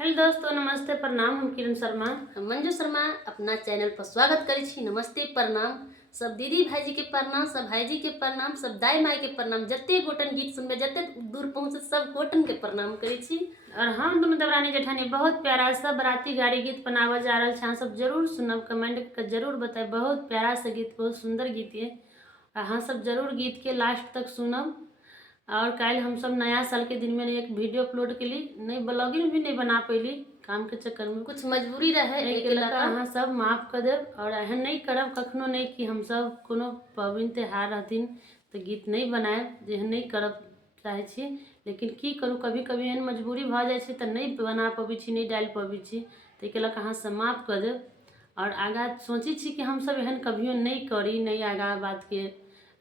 Hello दोस्तों, नमस्ते प्रणाम। हम किरण शर्मा, हम मंजू शर्मा अपना चैनल पर स्वागत करै छी। नमस्ते प्रणाम। सब दीदी भाईजी के प्रणाम, सब भाईजी के प्रणाम, सब दाई माई के प्रणाम। जते गोटन गीत सुनबे, जते दूर पहुँचे, सब गोटन के प्रणाम करै छी। और हम दुनू देवरानी जेठानी बहुत प्यारा सब बराती गाड़ी गीत बनावा जा रहा है। सब जरूर सुनब, कमेंट कर जरूर बताए। बहुत प्यारा सा गीत, बहुत सुंदर गीत है। हाँ, सब जरूर गीत के लास्ट तक सुनब। और कल हम सब नया साल के दिन में एक वीडियो अपलोड के लिए नहीं, ब्लॉगिंग भी नहीं बना पैली काम के चक्कर में, कुछ मजबूरी रहे एक अहाँ सब माफ कर देव। और एहन नहीं करब कखनो नहीं कि हम सब कोनो पबनी त्योहार रहथिन तो गीत नहीं बनाएब, जेहन नहीं करब चाहे छी। लेकिन की करूँ, कभी कभी एहन मजबूरी भ जाए छै तो नहीं बना पबै छी, नहीं डाल पबै छी। तो अहाँ सब माफ कर देव। और आगा सोची छी कि हम सब एहन कभियो नहीं करी, नहीं आगा बात के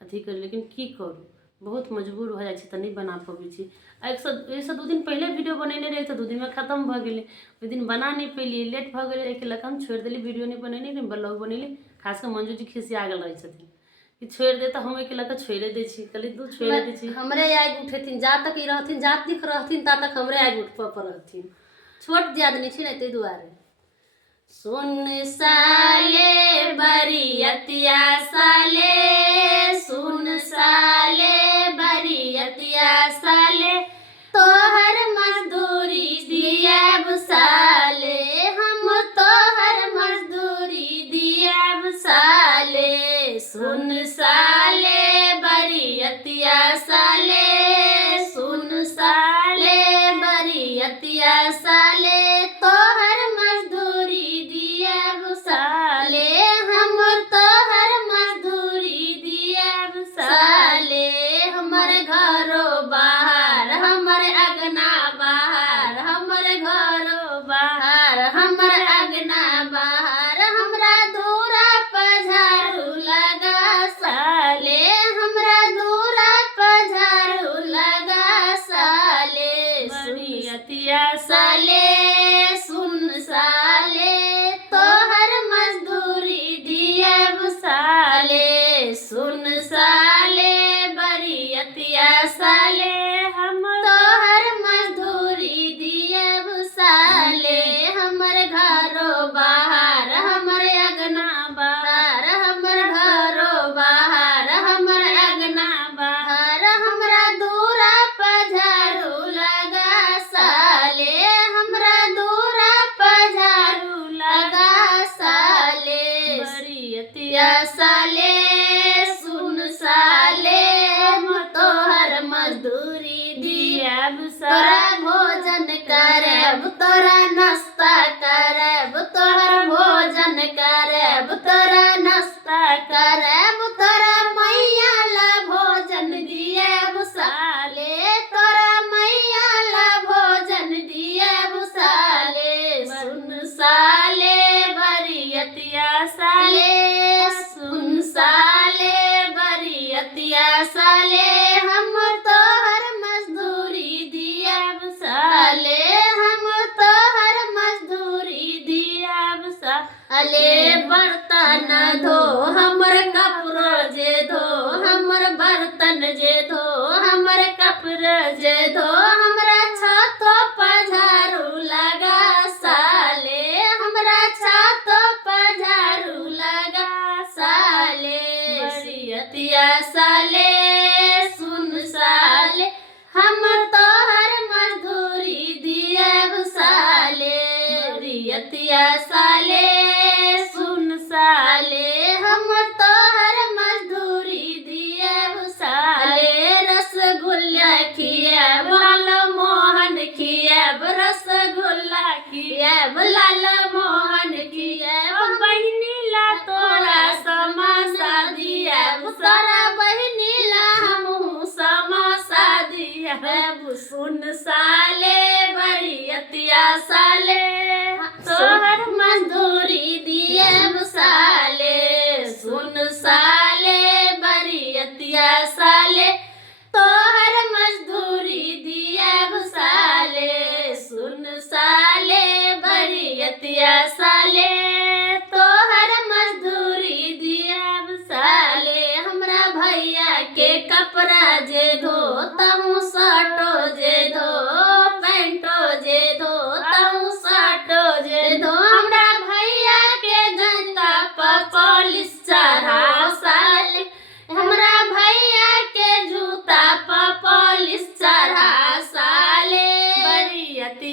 अथी करी। लेकिन की करूँ, बहुत मजबूर हो जाए तो नहीं बना पबै छी। एक से दू दिन पहले वीडियो बनेने रही तो 2 दिन में खत्म भ गेलै। ओहि दिन बना नहीं पेलिए, लेट भ गेलै। एहिके हम छोड़ दिली, वीडियो नहीं बनेली, नहीं ब्लॉग बनेली। खास कर मंजू जी खिसिया गेल रहे छथिन कि छोड़ दे, तो हम एक छोड़े दे छी। कहली तू छोड़ दे छी, हमरे आग उठेथिन। जा तक रहथिन, जात लिख रहथिन, ता तक हमरे आग उठ पर रहथिन। छोट दियादनी छी नहीं, ते दुआरे। सुन साले बरियतिया साले, सुन साले बरियतिया साले, तोहर मजदूरी दियाब साले, हम तोहर मजदूरी दियाब साले। सुन साले बरियतिया साले, सुन साले बरियतिया साले, तोहर मजदूरी दियाब साले, हम तोहर मजदूरी दियाब साले। हमर घरो बाहर, हमर अगना बाहर, हमर घरो बाहर, हमर अगना बाहर, हमरा दूरा पर झाड़ू लगा साले, हमरा दूरा पर झाड़ू लगा साले। बरियतिया साले सुन साले, तोहर मजदूरी दियाब साले। सुन साले बरियतिया साले, हम तोहर मजदूरी दियाब साले। हमर घरो बाहर, हमर अगना बाहर, हमर घरो बाहर, हमर अगना बाहर, हमरा दूरा पर झाड़ू लगा साले, हमरा दूरा पर झाड़ू लगा साले। बरियतिया साले सुन साले, हम तोहर मजदूरी दियाब तोरा भोजन करब, तोरा नाश्ता करब, तोहर भोजन करब, तोरा नाश्ता करब, तोरा मैया ला भोजन दियाब साले, तोरा मैया ला भोजन दियाब साले। सुन साले बरियतिया साले, सुन साले बरियतिया साले, हम तोहर मजदूरी दियाब साले, हम तोहर मजदूरी दियाब साले। बर्तन धो हमर कपड़ो जे धो, हमर बर्तन जे धो, हमर कपड़ा जे धो, हमरा छतो पर झाड़ू लगा साले, हमरा छतो पर झाड़ू लगा साले। बरियतिया साले सुन साले, हम तोहर मजदूरी दियाब साले। बरियतिया साले सुन साले, हम तोहर मजदूरी दियाब साले। रसगुल्ला खियाब, लाल मोहन खियाब, रसगुल्ला खियाब, लाल मोहन खियाब, बहिनी ला तोरा समोसा दियाब, तोरा बहिनी ला हमहू समोसा दियाब। सुन साले बरियतिया साले, तोहर मजदूरी दियाब साले। सुन साले बरियतिया साले, तोहर मजदूरी दियाब साले। सुन साले बरियतिया साले, तोहर मजदूरी दियाब साले। हमरा भैया के कपड़ा जे धो, तहु शर्टो जे धो, पैंटो जे धो, तहु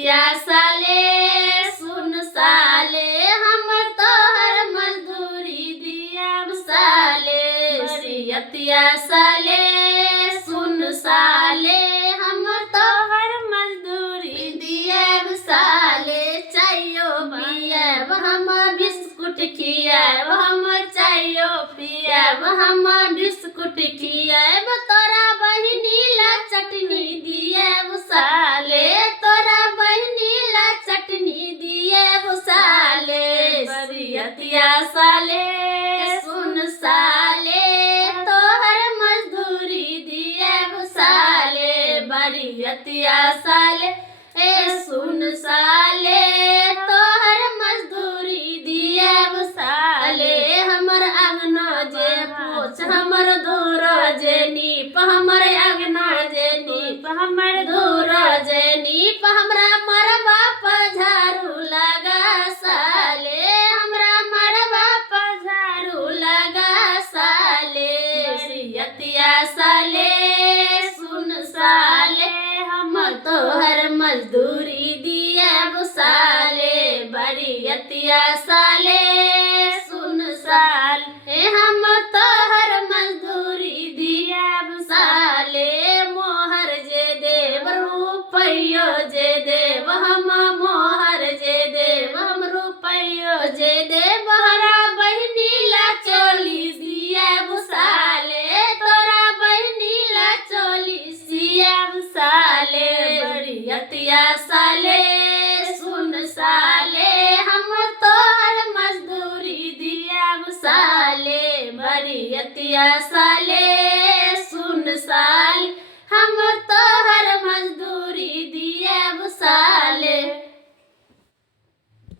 बरियतिया साले सुन साले हम तोहर मजदूरी दियब साले बरियतिया साले सुन साले हम तोहर मजदूरी दियब साले चायो पियब हम बिस्कुट खियाब हम चायो पियब हम बिस्कुट खियाब तोरा बहिनी ला चटनी दियब साले तोरा बहिनी ला चटनी दियब साले बरियतिया साले सुन साले तोहर मजदूरी दियब साले बरियतिया साले सुन साले तोहर मजदूरी दियब साले हमर अंगना जे पोछ हमर दूर जे नीप हमर अंगना जे नीप हमर दूर जे नीप हमरा मरबा पर झाड़ू लगा साले हमरा मरबा पर झाड़ू लगा साले बरियतिया साले सुन साले हम तोहर मजदूरी दियब साले बरियतिया साले सुन साले हम तोहर मजदूरी दियब साले मोहर जे देव रुपयो जे देव हम मोहर जे देव हम रुपयो जे देव हरा बहिनी ला चोली दियब साले तोरा बहिनी ला चोली दियब साले बरियतिया साले सुन साले हम तोहर मजदूरी दियब साले बरियतिया साले